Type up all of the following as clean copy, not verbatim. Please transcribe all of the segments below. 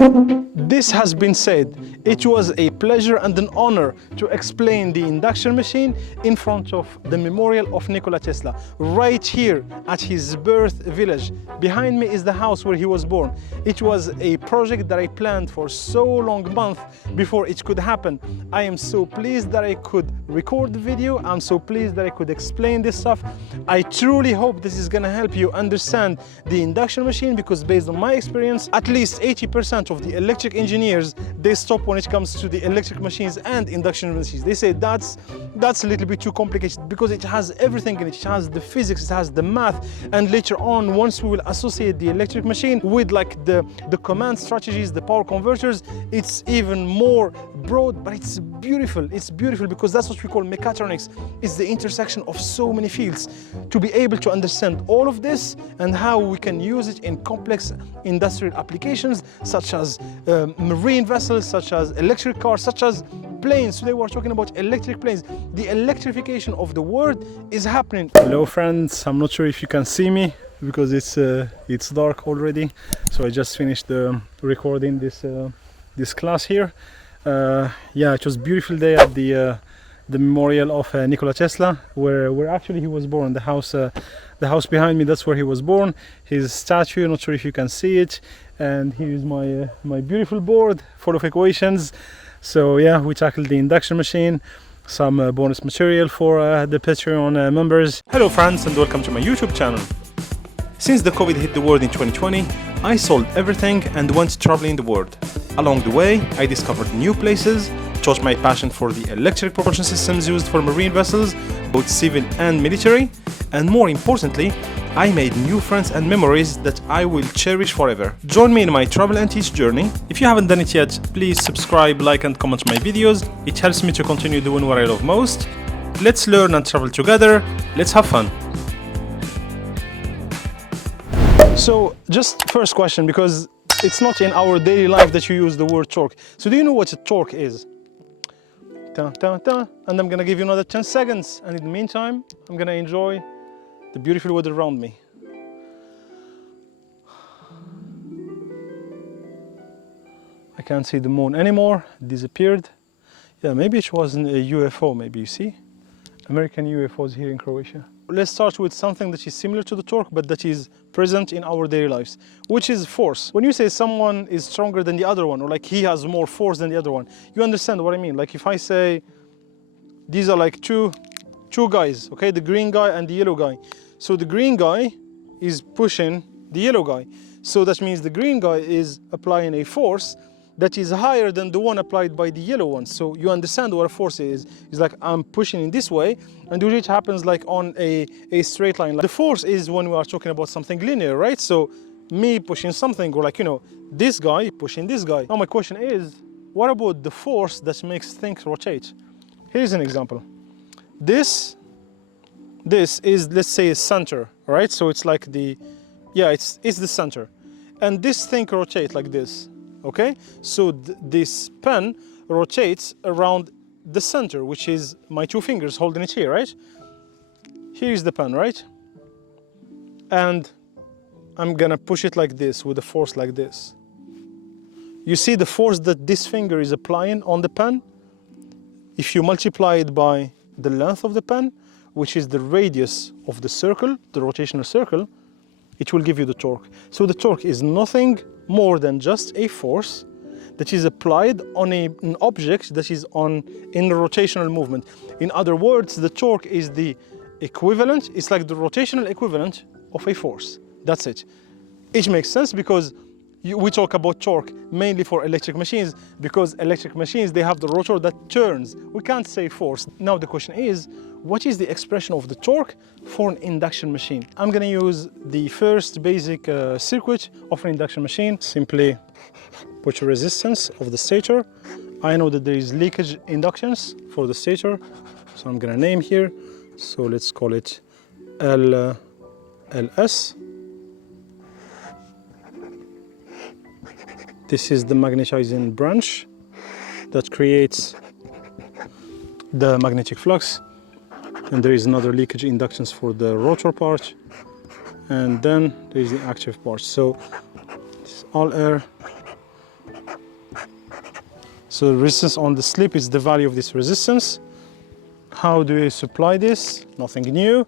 This has been said. It was a pleasure and an honor to explain the induction machine in front of the memorial of Nikola Tesla, right here at his birth village. Behind me is the house where he was born. It was a project that I planned for so long months before it could happen. I am so pleased that I could record the video. I'm so pleased that I could explain this stuff. I truly hope this is gonna help you understand the induction machine, because based on my experience, at least 80% of the electric engineers, they stop when it comes to the electric machines and induction machines. They say that's a little bit too complicated, because it has everything in it. It has the physics, it has the math, and later on, once we will associate the electric machine with like the command strategies, the power converters, it's even more broad, but it's beautiful. It's beautiful because that's what we call mechatronics. It's the intersection of so many fields. To be able to understand all of this and how we can use it in complex industrial applications, such as marine vessels, such as electric cars, such as planes. Today we're talking about electric planes. The electrification of the world is happening. Hello friends, I'm not sure if you can see me because it's dark already. So I just finished recording this class here. Yeah, it was a beautiful day at the memorial of Nikola Tesla, where actually he was born. The house behind me, that's where he was born. His statue, not sure if you can see it. And here's my beautiful board full of equations. So yeah, we tackled the induction machine, some bonus material for the Patreon members. Hello friends, and welcome to my YouTube channel. Since the COVID hit the world in 2020, I sold everything and went traveling the world. Along the way, I discovered new places, taught my passion for the electric propulsion systems used for marine vessels, both civil and military, and more importantly, I made new friends and memories that I will cherish forever. Join me in my travel and teach journey. If you haven't done it yet, please subscribe, like and comment my videos. It helps me to continue doing what I love most. Let's learn and travel together. Let's have fun. So just first question, because it's not in our daily life that you use the word torque. So do you know what a torque is? Ta, ta, ta. And I'm gonna give you another 10 seconds. And in the meantime, I'm gonna enjoy the beautiful weather around me. I can't see the moon anymore, it disappeared. Yeah, maybe it wasn't a UFO, maybe, you see? American UFOs here in Croatia. Let's start with something that is similar to the torque, but that is present in our daily lives, which is force. When you say someone is stronger than the other one, or like he has more force than the other one, you understand what I mean. Like if I say, these are like two guys, okay? The green guy and the yellow guy. So the green guy is pushing the yellow guy. So that means the green guy is applying a force that is higher than the one applied by the yellow one. So you understand what a force is. It's like I'm pushing in this way, and usually it happens like on a straight line. The force is when we are talking about something linear, right? So me pushing something, or like, you know, this guy pushing this guy. Now my question is, what about the force that makes things rotate? Here's an example. This is, let's say, a center, right? So it's like it's the center. And this thing rotates like this. Okay, so this pen rotates around the center, which is my two fingers holding it here, right? Here's the pen, right? And I'm gonna push it like this with a force like this. You see the force that this finger is applying on the pen? If you multiply it by the length of the pen, which is the radius of the circle, the rotational circle, it will give you the torque. So the torque is nothing more than just a force that is applied on an object that is in a rotational movement. In other words, the torque is the equivalent, it's like the rotational equivalent of a force. That's it. It makes sense because we talk about torque mainly for electric machines, because electric machines, they have the rotor that turns. We can't say force. Now the question is, what is the expression of the torque for an induction machine? I'm going to use the first basic circuit of an induction machine. Simply put your resistance of the stator. I know that there is leakage inductance for the stator, so I'm going to name here. So let's call it LS. This is the magnetizing branch that creates the magnetic flux. And there is another leakage inductance for the rotor part. And then there is the active part. So it's all air So the resistance on the slip is the value of this resistance. How do we supply this? Nothing new.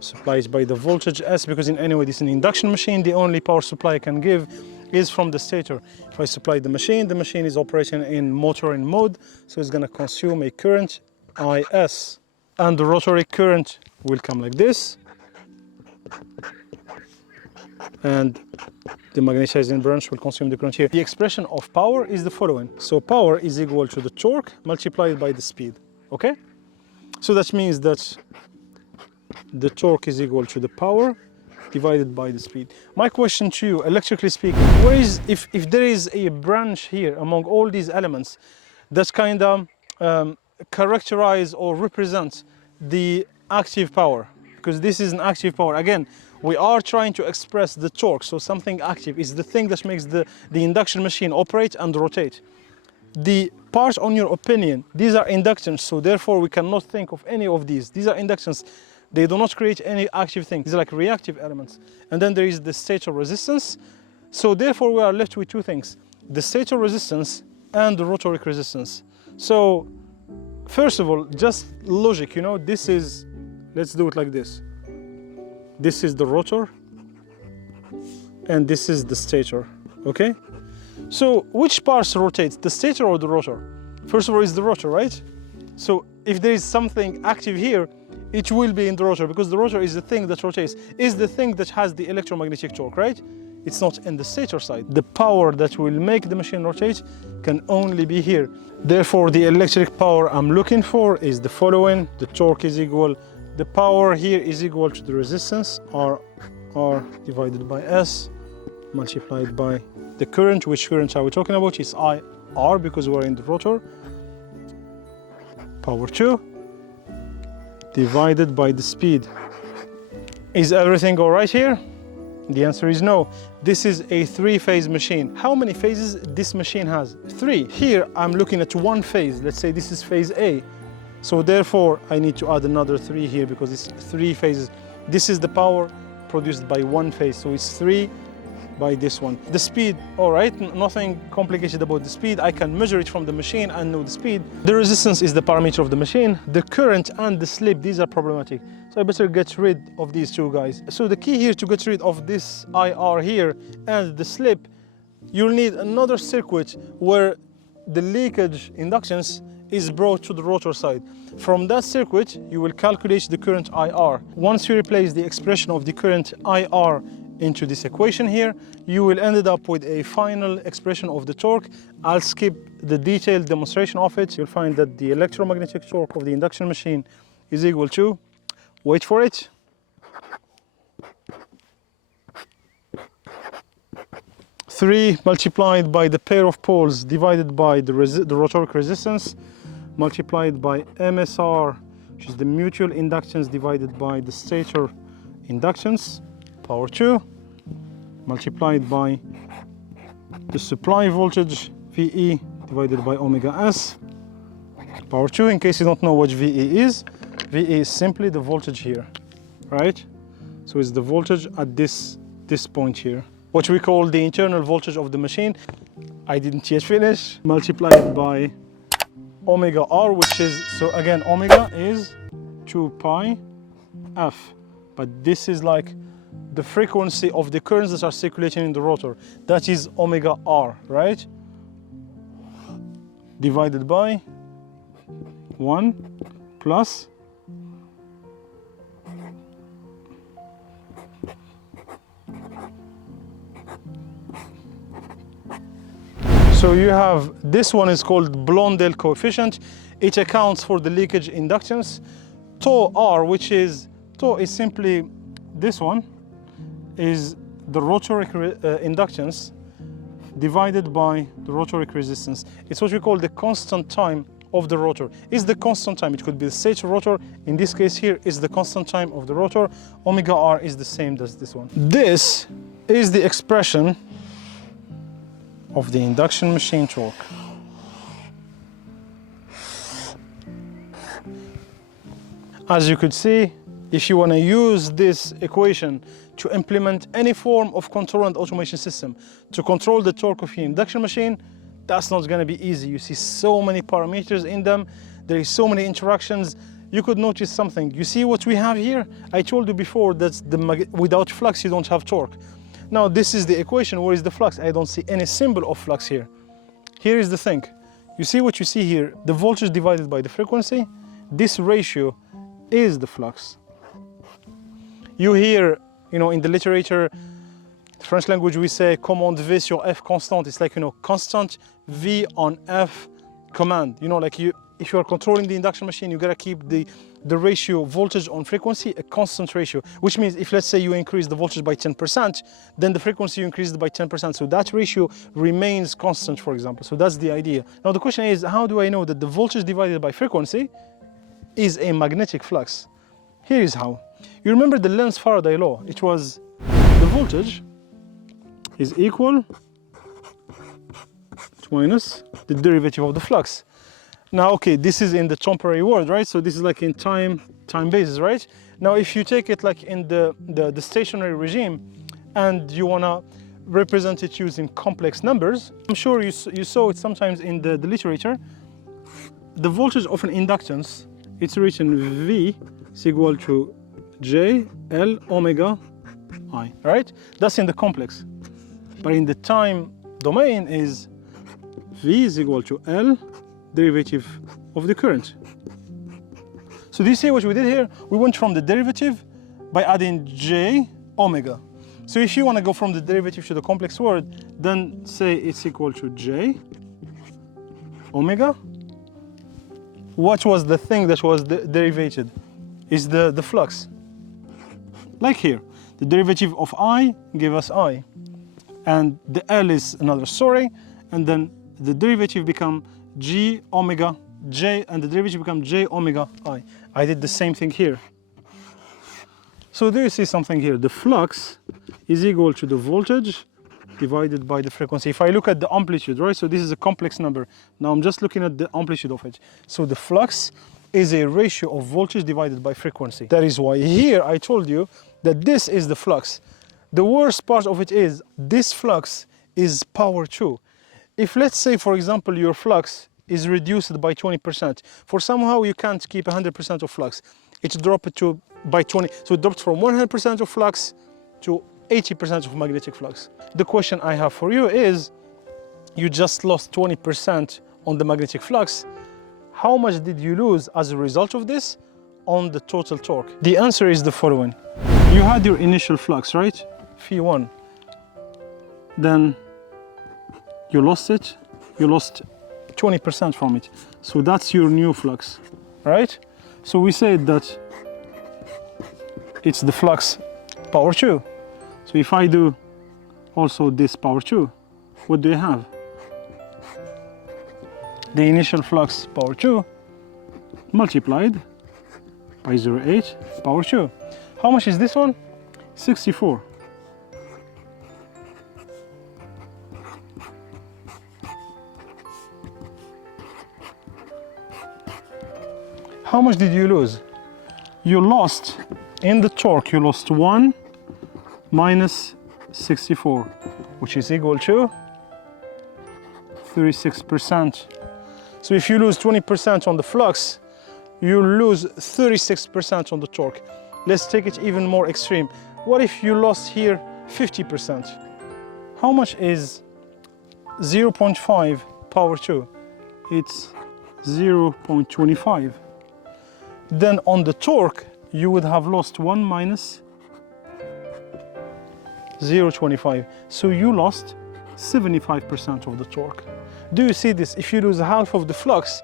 Supplied by the voltage S, because in any way this is an induction machine. The only power supply I can give is from the stator. If I supply the machine is operating in motoring mode, so it's going to consume a current IS. And the rotary current will come like this. And the magnetizing branch will consume the current here. The expression of power is the following. So power is equal to the torque multiplied by the speed, okay? So that means that the torque is equal to the power divided by the speed. My question to you, electrically speaking, where is, if there is a branch here among all these elements that kind of characterize or represent the active power, because this is an active power. Again, we are trying to express the torque, so something active is the thing that makes the induction machine operate and rotate. The parts, on your opinion, these are inductance, so therefore we cannot think of any of these. These are inductance. They do not create any active thing. These are like reactive elements. And then there is the stator resistance. So therefore we are left with two things, the stator resistance and the rotary resistance. So first of all, just logic, you know, this is, let's do it like this. This is the rotor and this is the stator, okay? So which parts rotate, the stator or the rotor? First of all, is the rotor, right? So if there is something active here, it will be in the rotor, because the rotor is the thing that rotates, is the thing that has the electromagnetic torque, right? It's not in the stator side. The power that will make the machine rotate can only be here. Therefore, the electric power I'm looking for is the following. The torque is equal, the power here is equal to the resistance, R divided by S, multiplied by the current. Which current are we talking about? It's IR, because we're in the rotor. Power 2 divided by the speed. Is everything all right here? The answer is no. This is a three-phase machine. How many phases this machine has? 3. Here I'm looking at one phase. Let's say this is phase A. So therefore I need to add another 3 here, because it's 3 phases. This is the power produced by one phase, so it's 3 by this one. The speed, all right, nothing complicated about the speed. I can measure it from the machine and know the speed. The resistance is the parameter of the machine. The current and the slip, these are problematic. So I better get rid of these two guys. So the key here to get rid of this IR here and the slip, you'll need another circuit where the leakage inductance is brought to the rotor side. From that circuit, you will calculate the current IR. Once you replace the expression of the current IR into this equation here, you will end up with a final expression of the torque. I'll skip the detailed demonstration of it. You'll find that the electromagnetic torque of the induction machine is equal to, wait for it, three multiplied by the pair of poles divided by the rotoric resistance, multiplied by MSR, which is the mutual inductance, divided by the stator inductance, power 2, multiplied by the supply voltage VE divided by omega S, power 2. In case you don't know what VE is simply the voltage here, right? So it's the voltage at this point here, what we call the internal voltage of the machine. I didn't yet finish. Multiplied by omega R, which is, so again, omega is 2 pi F, but this is like the frequency of the currents that are circulating in the rotor. That is omega R, right? Divided by 1 plus so you have, this one is called Blondel coefficient. It accounts for the leakage inductance. Tau R, which is, tau is simply this one, is the rotoric inductance divided by the rotoric resistance. It's what we call the constant time of the rotor. Is the constant time, it could be the stator rotor. In this case here is the constant time of the rotor. Omega R is the same as this one. This is the expression of the induction machine torque. As you could see, if you want to use this equation to implement any form of control and automation system to control the torque of your induction machine, That's not going to be easy. You see so many parameters in them. There is so many interactions. You could notice something. You see what we have here? I told you before that without flux, you don't have torque. Now, this is the equation. Where is the flux? I don't see any symbol of flux here. Here is the thing. You see what you see here? The voltage divided by the frequency. This ratio is the flux. You hear, you know, in the literature, French language, we say commande V sur F constant. It's like, you know, constant V on F command. You know, like if you are controlling the induction machine, you gotta keep the ratio voltage on frequency a constant ratio, which means if, let's say, you increase the voltage by 10%, then the frequency you increase by 10%. So that ratio remains constant, for example. So that's the idea. Now the question is, how do I know that the voltage divided by frequency is a magnetic flux? Here is how. You remember the Lenz-Faraday law. It was the voltage is equal to minus the derivative of the flux. Now, okay, this is in the temporary world, right? So this is like in time basis, right? Now, if you take it like in the stationary regime and you wanna represent it using complex numbers, I'm sure you saw it sometimes in the literature. The voltage of an inductance, it's written V is equal to J L omega I, right? That's in the complex. But in the time domain is V is equal to L derivative of the current. So do you see what we did here? We went from the derivative by adding J omega. So if you want to go from the derivative to the complex word, then say it's equal to J omega. What was the thing that was derivated? Is the flux. Like here, the derivative of I gave us I. And the L is another story, and then the derivative become G omega J, and the derivative become J omega I. I did the same thing here. So do you see something here? The flux is equal to the voltage divided by the frequency. If I look at the amplitude, right? So this is a complex number. Now I'm just looking at the amplitude of it. So the flux is a ratio of voltage divided by frequency. That is why here I told you that this is the flux. The worst part of it is this flux is power 2. If, let's say, for example, your flux is reduced by 20%, for somehow you can't keep 100% of flux, it's dropped to by 20. So it dropped from 100% of flux to 80% of magnetic flux. The question I have for you is, you just lost 20% on the magnetic flux. How much did you lose as a result of this on the total torque? The answer is the following. You had your initial flux, right? Phi1. Then you lost it. You lost 20% from it. So that's your new flux, right? So we said that it's the flux power 2. So if I do also this power 2, what do you have? The initial flux power 2 multiplied by 0.8 power 2. How much is this one? 64. How much did you lose? You lost, in the torque, you lost 1 minus 64, which is equal to 36%. So if you lose 20% on the flux, you lose 36% on the torque. Let's take it even more extreme. What if you lost here 50%? How much is 0.5 power 2? It's 0.25. Then on the torque, you would have lost 1 minus 0.25. So you lost 75% of the torque. Do you see this? If you lose half of the flux,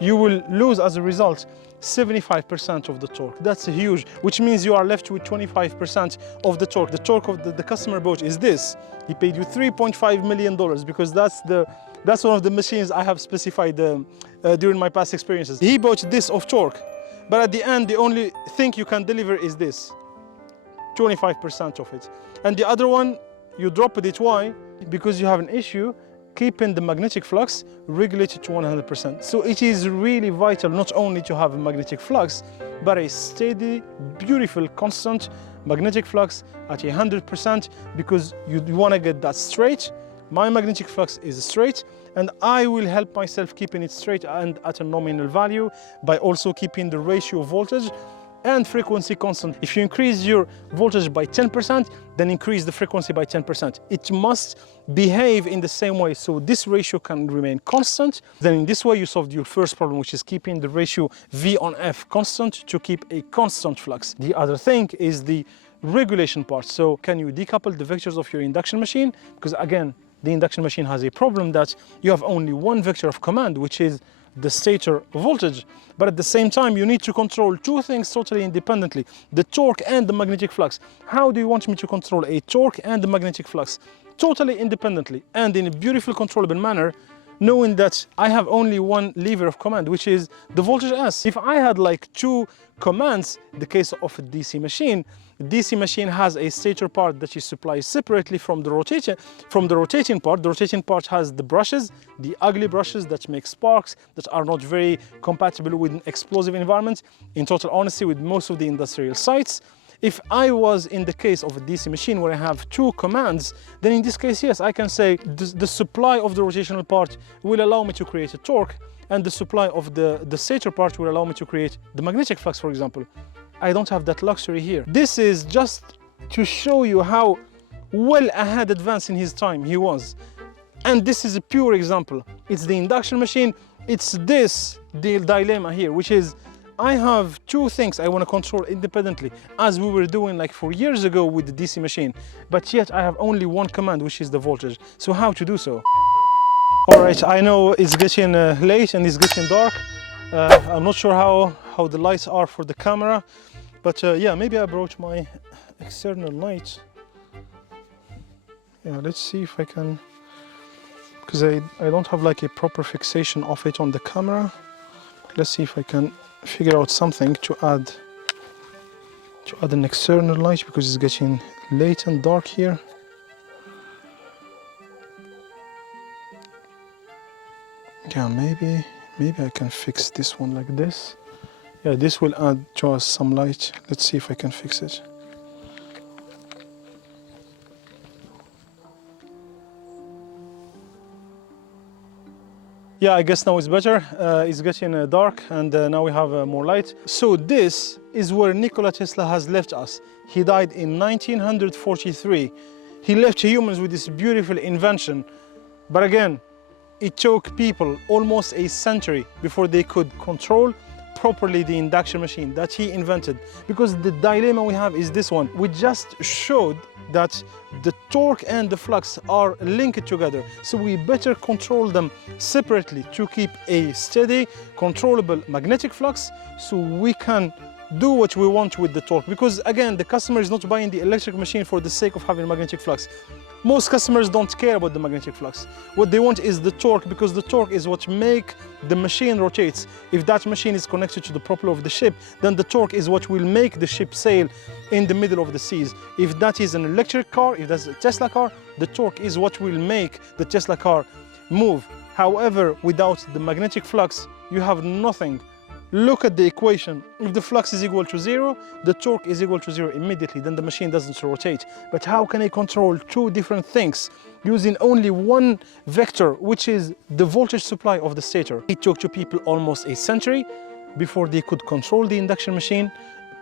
you will lose as a result 75% of the torque. That's huge, which means you are left with 25% of the torque. The torque of the customer bought is this. He paid you $3.5 million because that's one of the machines I have specified during my past experiences. He bought this of torque, but at the end, the only thing you can deliver is this, 25% of it. And the other one, you dropped it. Why? Because you have an issue keeping the magnetic flux regulated to 100%. So it is really vital not only to have a magnetic flux, but a steady, beautiful, constant magnetic flux at 100%, because you want to get that straight My magnetic flux is straight, and I will help myself keeping it straight and at a nominal value by also keeping the ratio of voltage and frequency constant. If you increase your voltage by 10%, then increase the frequency by 10%. It must behave in the same way, so this ratio can remain constant. Then in this way you solved your first problem, which is keeping the ratio V on F constant to keep a constant flux. The other thing is the regulation part. So can you decouple the vectors of your induction machine? Because again, the induction machine has a problem that you have only one vector of command, which is the stator voltage, but at the same time you need to control two things totally independently: the torque and the magnetic flux. How do you want me to control a torque and the magnetic flux totally independently and in a beautiful controllable manner, knowing that I have only one lever of command, which is the voltage S? If I had like two commands, the case of a DC machine, the DC machine has a stator part that is supplied separately from the rotating part. The rotating part has the brushes, the ugly brushes that make sparks, that are not very compatible with an explosive environment, in total honesty, with most of the industrial sites. If I was in the case of a DC machine where I have two commands, then in this case, yes, I can say the supply of the rotational part will allow me to create a torque, and the supply of the stator part will allow me to create the magnetic flux, for example. I don't have that luxury here. This is just to show you how well ahead advanced in his time he was. And this is a pure example. It's the induction machine. It's this, the dilemma here, which is I have two things I want to control independently, as we were doing like 4 years ago with the DC machine, but yet I have only one command, which is the voltage. So how to do so? All right, I know it's getting late and it's getting dark. I'm not sure how the lights are for the camera, but yeah, maybe I brought my external light. Yeah, let's see if I can, because I don't have like a proper fixation of it on the camera. Let's see if I can figure out something to add an external light, because it's getting late and dark here. Yeah, maybe I can fix this one like this. Yeah, this will add to us some light. Let's see if I can fix it. Yeah, I guess now it's better. It's getting dark, and now we have more light. So this is where Nikola Tesla has left us. He died in 1943. He left humans with this beautiful invention. But again, it took people almost a century before they could control properly the induction machine that he invented. Because the dilemma we have is this one. We just showed that the torque and the flux are linked together, so we better control them separately to keep a steady, controllable magnetic flux, so we can do what we want with the torque. Because again, the customer is not buying the electric machine for the sake of having magnetic flux. Most customers don't care about the magnetic flux. What they want is the torque, because the torque is what makes the machine rotates. If that machine is connected to the propeller of the ship, then the torque is what will make the ship sail in the middle of the seas. If that is an electric car, if that's a Tesla car, the torque is what will make the Tesla car move. However, without the magnetic flux, you have nothing. Look at the equation. If the flux is equal to 0, the torque is equal to 0 immediately, then the machine doesn't rotate. But how can I control two different things using only one vector, which is the voltage supply of the stator? It took to people almost a century before they could control the induction machine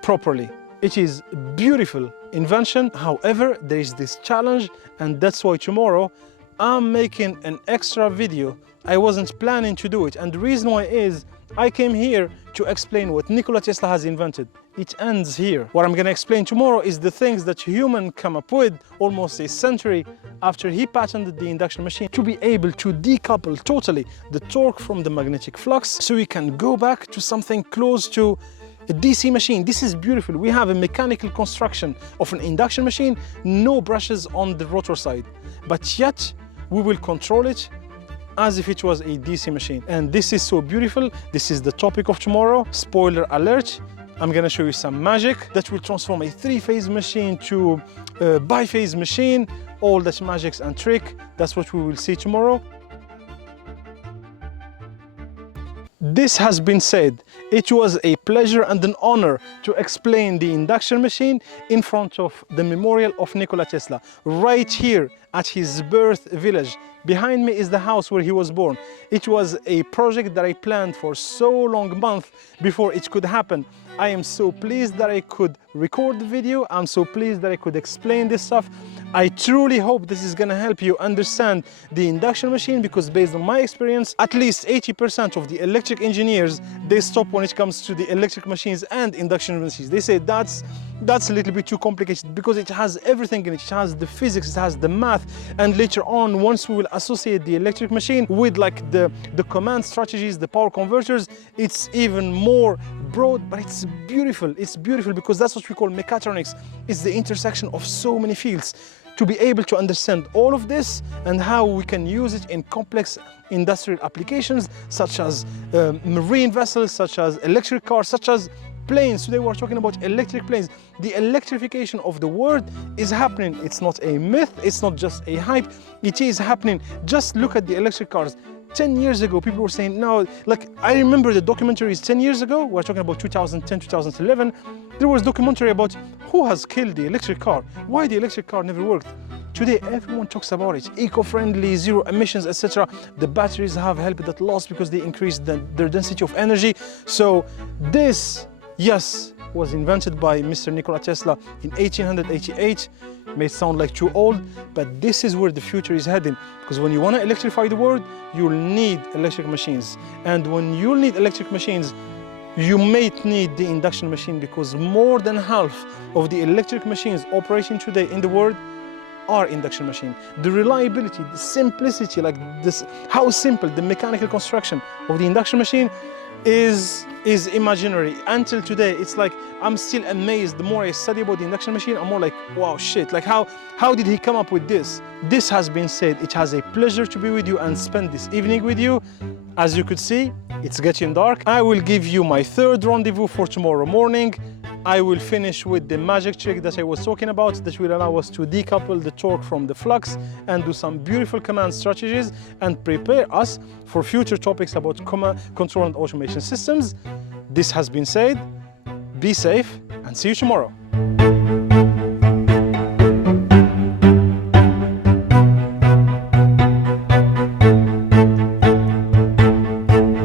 properly. It is a beautiful invention. However, there is this challenge, and that's why tomorrow I'm making an extra video. I wasn't planning to do it, and the reason why is I came here to explain what Nikola Tesla has invented. It ends here. What I'm going to explain tomorrow is the things that humans come up with almost a century after he patented the induction machine, to be able to decouple totally the torque from the magnetic flux, so we can go back to something close to a DC machine. This is beautiful. We have a mechanical construction of an induction machine, no brushes on the rotor side, but yet we will control it as if it was a DC machine. And this is so beautiful. This is the topic of tomorrow. Spoiler alert, I'm gonna show you some magic that will transform a three-phase machine to a biphase machine. All that magics and trick, that's what we will see tomorrow. This has been said. It was a pleasure and an honor to explain the induction machine in front of the memorial of Nikola Tesla, right here at his birth village. Behind me is the house where he was born. It was a project that I planned for so long months before it could happen. I am so pleased that I could record the video. I'm so pleased that I could explain this stuff. I truly hope this is going to help you understand the induction machine, because based on my experience, at least 80% of the electric engineers, they stop when it comes to the electric machines and induction machines. They say that's a little bit too complicated, because it has everything in it. It has the physics, it has the math, and later on, once we will associate the electric machine with like the command strategies, the power converters, it's even more broad, but it's beautiful. It's beautiful because that's what we call mechatronics. It's the intersection of so many fields. To be able to understand all of this and how we can use it in complex industrial applications, such as marine vessels, such as electric cars, such as planes. Today we're talking about electric planes. The electrification of the world is happening. It's not a myth, it's not just a hype, it is happening. Just look at the electric cars. 10 years ago, people were saying, no, like I remember the documentaries 10 years ago, we're talking about 2010, 2011, there was a documentary about who has killed the electric car, why the electric car never worked. Today, everyone talks about it, eco-friendly, zero emissions, etc. The batteries have helped that loss because they increased their density of energy. So this, yes, was invented by Mr. Nikola Tesla in 1888. May sound like too old, but this is where the future is heading. Because when you want to electrify the world, you'll need electric machines. And when you'll need electric machines, you may need the induction machine, because more than half of the electric machines operating today in the world are induction machine. The reliability, the simplicity, like this, how simple the mechanical construction of the induction machine is imaginary. Until today, it's like I'm still amazed. The more I study about the induction machine, I'm more like, wow, shit, like how did he come up with this? This has been said. It has a pleasure to be with you and spend this evening with you. As you could see, it's getting dark. I will give you my third rendezvous for tomorrow morning. I will finish with the magic trick that I was talking about that will allow us to decouple the torque from the flux and do some beautiful command strategies and prepare us for future topics about control and automation systems. This has been said. Be safe and see you tomorrow.